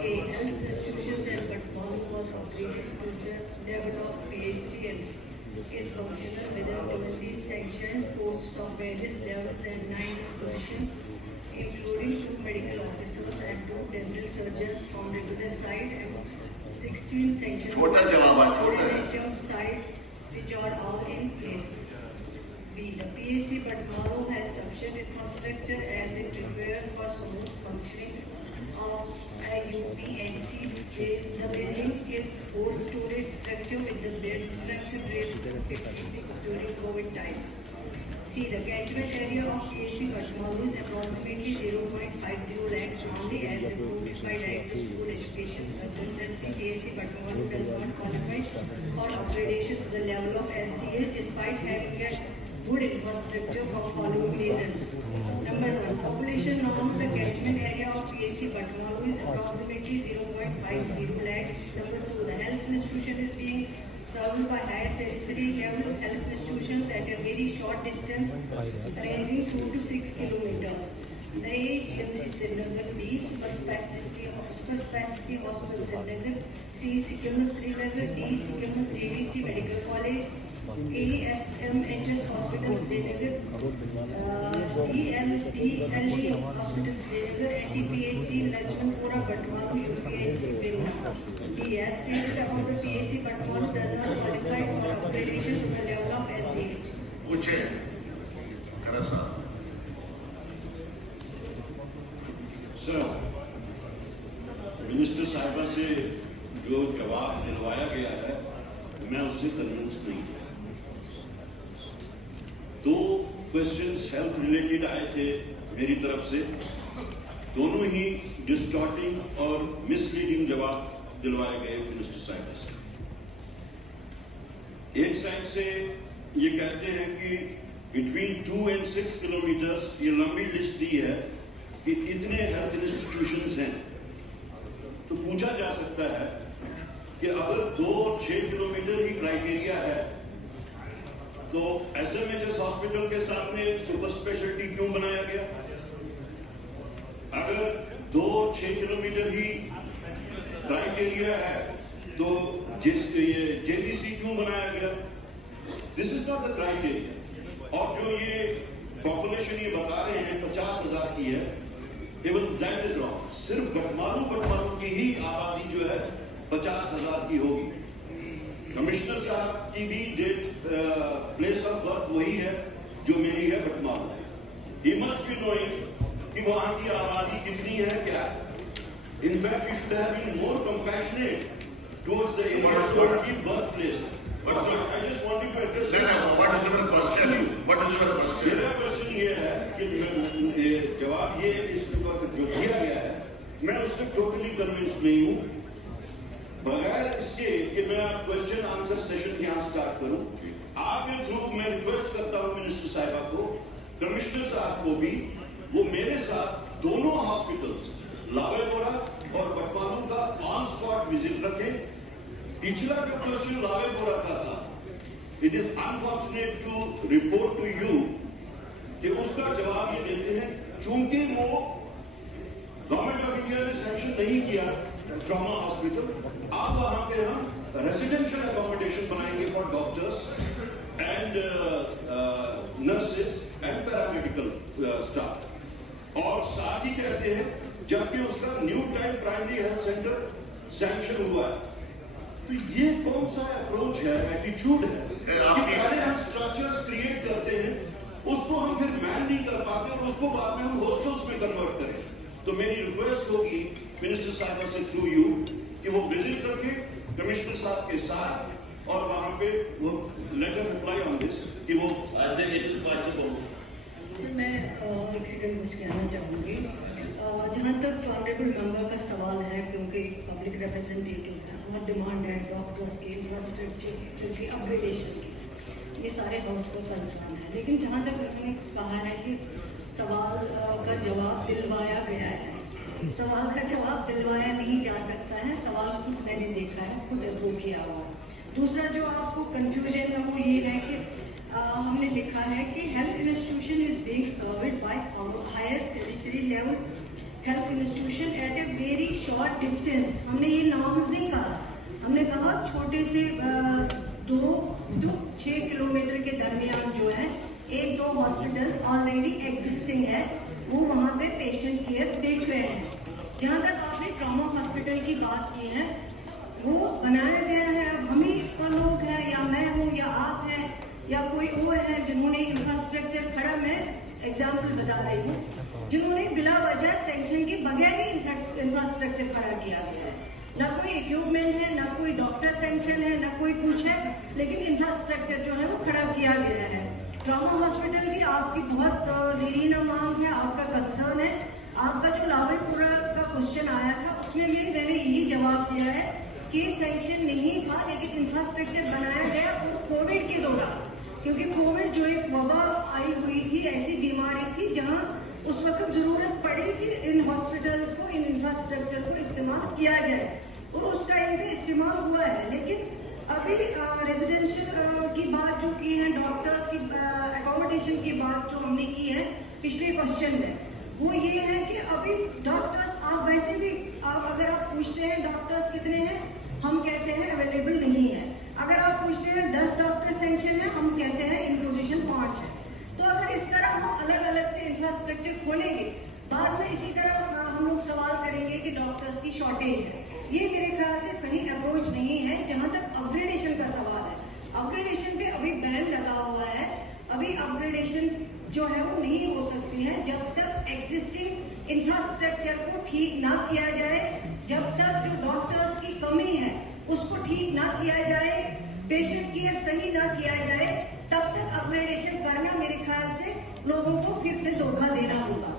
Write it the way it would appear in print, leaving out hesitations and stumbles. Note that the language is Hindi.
A health institution that Patmanu was operated to the level of PHC and is functional within 20 sanctioned posts of various levels and 9 positions, including 2 medical officers and 2 dental surgeons on regular side and 16 sanctioned NHM side, which are all in place. B. The PHC Patmanu has sufficient infrastructure as it requires for smooth functioning of a UPMC. The building is 4-story structure with the bed strength raised to 56 during COVID time. C. The catchment area of PHC Patmanu is approximately 0.50 lakhs only as reported by Right to School Education. Consultancy PHC Patmanu does not qualify for upgradation to the level of SDH despite having a good infrastructure for following reasons. Number 1. Population norm. The catchment area of PHC Patmanu is approximately 0.50 lakhs. Number 2. The health institution is being served by higher tertiary level health institutions at a very short distance ranging 2 to 6 kilometers. A. GMC Srinagar. B. Super Specialty Hospital Srinagar. C. Sycamore Srinagar. D. Sycamore JVC Medical College. ASMHS Hospital Srinagar, DLE Hospital Srinagar, NTPHC Lachmanpura Patmanu UPHC Birla. D. As stated above, the PHC Patmanu does not qualify for upgradation to the level of SDH. पूछे खरा साहब। सर, मिनिस्टर साहिबा से जो जवाब दिलवाया गया है, मैं उससे कन्विंस नहीं हूँ। 2 क्वेश्चंस हेल्थ रिलेटेड आए थे मेरी तरफ से, दोनों ही डिस्टॉर्टिंग और मिसलीडिंग जवाब दिलवाए गए मिनिस्टर साहिबा से। एक साइड से ये कहते हैं कि बिटवीन 2 and 6 किलोमीटर्स, ये लंबी लिस्ट दी है कि इतने हेल्थ इंस्टीट्यूशंस हैं, तो पूछा जा सकता है कि अगर 2-6 किलोमीटर ही क्राइटेरिया है तो एसएमएचएस हॉस्पिटल के सामने सुपर स्पेशलिटी क्यों बनाया गया? अगर 2-6 किलोमीटर ही क्राइटेरिया है तो जेडीसी क्यों बनाया गया? This is not the criteria. और जो ये पॉपुलेशन ये बता रहे हैं 50,000 की है, इवन दैट इज रॉन्ग। सिर्फ पटमालू की ही आबादी जो है 50,000 की होगी। कमिश्नर साहब की भी प्लेस ऑफ बर्थ वही है जो मेरी है पटमालू। ही मस्ट बी नोइंग कि वहां की आबादी कितनी है क्या। In fact you should have been more compassionate towards the area की birth place. But I just wanted to address what is your question? What is your question? मेरा क्वेश्चन ये है कि जवाब ये इसके वक्त जो दिया गया है, मैं उससे टोटली कन्विंस नहीं हूं। बगैर इसके कि मैं क्वेश्चन आंसर सेशन यहाँ स्टार्ट करूं, आपके थ्रू मैं रिक्वेस्ट करता हूं मिनिस्टर साहिबा को, कमिश्नर साहब को भी, वो मेरे साथ दोनों हॉस्पिटल्स लावेपोरा और पटमालू का ऑन स्पॉट विजिट रखें। पिछला जो क्वेश्चन लावेपोरा का था, it is unfortunate to report to you कि उसका जवाब ये देते हैं चूंकि वो गवर्नमेंट ऑफ इंडिया ने सैंक्शन नहीं किया ट्रॉमा हॉस्पिटल, अब वहां पे हम रेजिडेंशियल अकोमोडेशन बनाएंगे for doctors and nurses and paramedical staff. और साथ ही कहते हैं जबकि उसका new type primary health centre sanction हुआ है। तो ये कौन सा अप्रोच है, एटीट्यूड है कि पहले हम स्ट्रक्चर्स क्रिएट करते हैं, उसको हम फिर मैन नहीं कर पाते और उसको बाद में हम हॉस्टल्स में कन्वर्ट करें। तो मेरी रिक्वेस्ट होगी मिनिस्टर साहब से थ्रू यू कि वो विजिट करके कमिश्नर साहब के साथ और वहां पे वो लेटर रिप्लाई ऑन दिस कि वो I think it is possible. मैं एक सेकंड कुछ कहना चाहूँगी। जहाँ तक ऑनरेबल मेंबर का सवाल है, क्योंकि पब्लिक रिप्रेजेंटेटिव है और डिमांड है डॉक्टर्स की, इंफ्रास्ट्रक्चर की, अपग्रेडेशन की, ये सारे हाउस का कंसर्न है। लेकिन जहाँ तक उन्होंने कहा है कि सवाल का जवाब दिलवाया गया है, सवाल का जवाब दिलवाया नहीं जा सकता है। सवाल खुद मैंने देखा है, खुद अप्रूव किया हुआ। दूसरा जो आपको कंफ्यूजन है वो ये है कि हमने लिखा है कि health institution is being served by higher territory level health institution at a very short short distance, हमने ये नॉर्म्स नहीं कहा, हमने कहा छोटे से 2 to 6 किलोमीटर के दरमियान जो है 1-2 हॉस्पिटल्स ऑलरेडी एग्जिस्टिंग है, वो वहाँ पे पेशेंट केयर देख रहे हैं। जहाँ तक आपने ट्रॉमा हॉस्पिटल की बात की है, वो बनाया गया है। अब हम ही लोग हैं, या मैं हूँ या आप हैं या कोई और है जिन्होंने इंफ्रास्ट्रक्चर खड़ा, मैं एग्जाम्पल बता रही हूँ, जिन्होंने बिला वजह सैंक्शन के बगैर ही इंफ्रास्ट्रक्चर खड़ा किया गया है। ना कोई इक्विपमेंट है, ना कोई डॉक्टर सैंक्शन है, ना कोई कुछ है, लेकिन इंफ्रास्ट्रक्चर जो है वो खड़ा किया गया है। ट्रॉमा हॉस्पिटल की आपकी बहुत देरीना मांग है, आपका कंसर्न है। आपका जो लावेपुरा का क्वेश्चन आया था उसमें मैंने यही जवाब दिया है कि सैंक्शन नहीं था, लेकिन इंफ्रास्ट्रक्चर बनाया गया और कोविड के दौरान, क्योंकि कोविड जो एक वबा आई हुई थी, ऐसी बीमारी थी जहां उस वक्त जरूरत पड़ी कि इन हॉस्पिटल्स को, इन इंफ्रास्ट्रक्चर को इस्तेमाल किया जाए, और उस टाइम पे इस्तेमाल हुआ है। लेकिन अभी रेजिडेंशियल की बात जो की है, डॉक्टर्स की एकोमोडेशन की बात जो हमने की है पिछले क्वेश्चन में, वो ये है कि अभी डॉक्टर्स, आप वैसे भी अगर आप पूछते हैं डॉक्टर्स कितने हैं, हम कहते हैं अवेलेबल नहीं है। अगर आप पूछते हैं 10 डॉक्टर सैंक्शन है, हम कहते हैं इन पोजीशन 5 है। तो अगर इस तरह हम अलग अलग से इंफ्रास्ट्रक्चर खोलेंगे, बाद में इसी तरह हम लोग सवाल करेंगे कि डॉक्टर्स की शॉर्टेज है। ये मेरे ख्याल से सही अप्रोच नहीं है। जहां तक अपग्रेडेशन का सवाल है, अपग्रेडेशन पे अभी बैन लगा हुआ है। अभी अपग्रेडेशन जो है वो नहीं हो सकती है जब तक एग्जिस्टिंग इंफ्रास्ट्रक्चर को ठीक ना किया जाए, जब तक जो डॉक्टर्स की कमी है उसको ठीक ना किया जाए, पेशेंट केयर सही ना किया जाए, तब तक अपग्रेडेशन करना मेरे ख्याल से लोगों को फिर से धोखा देना होगा।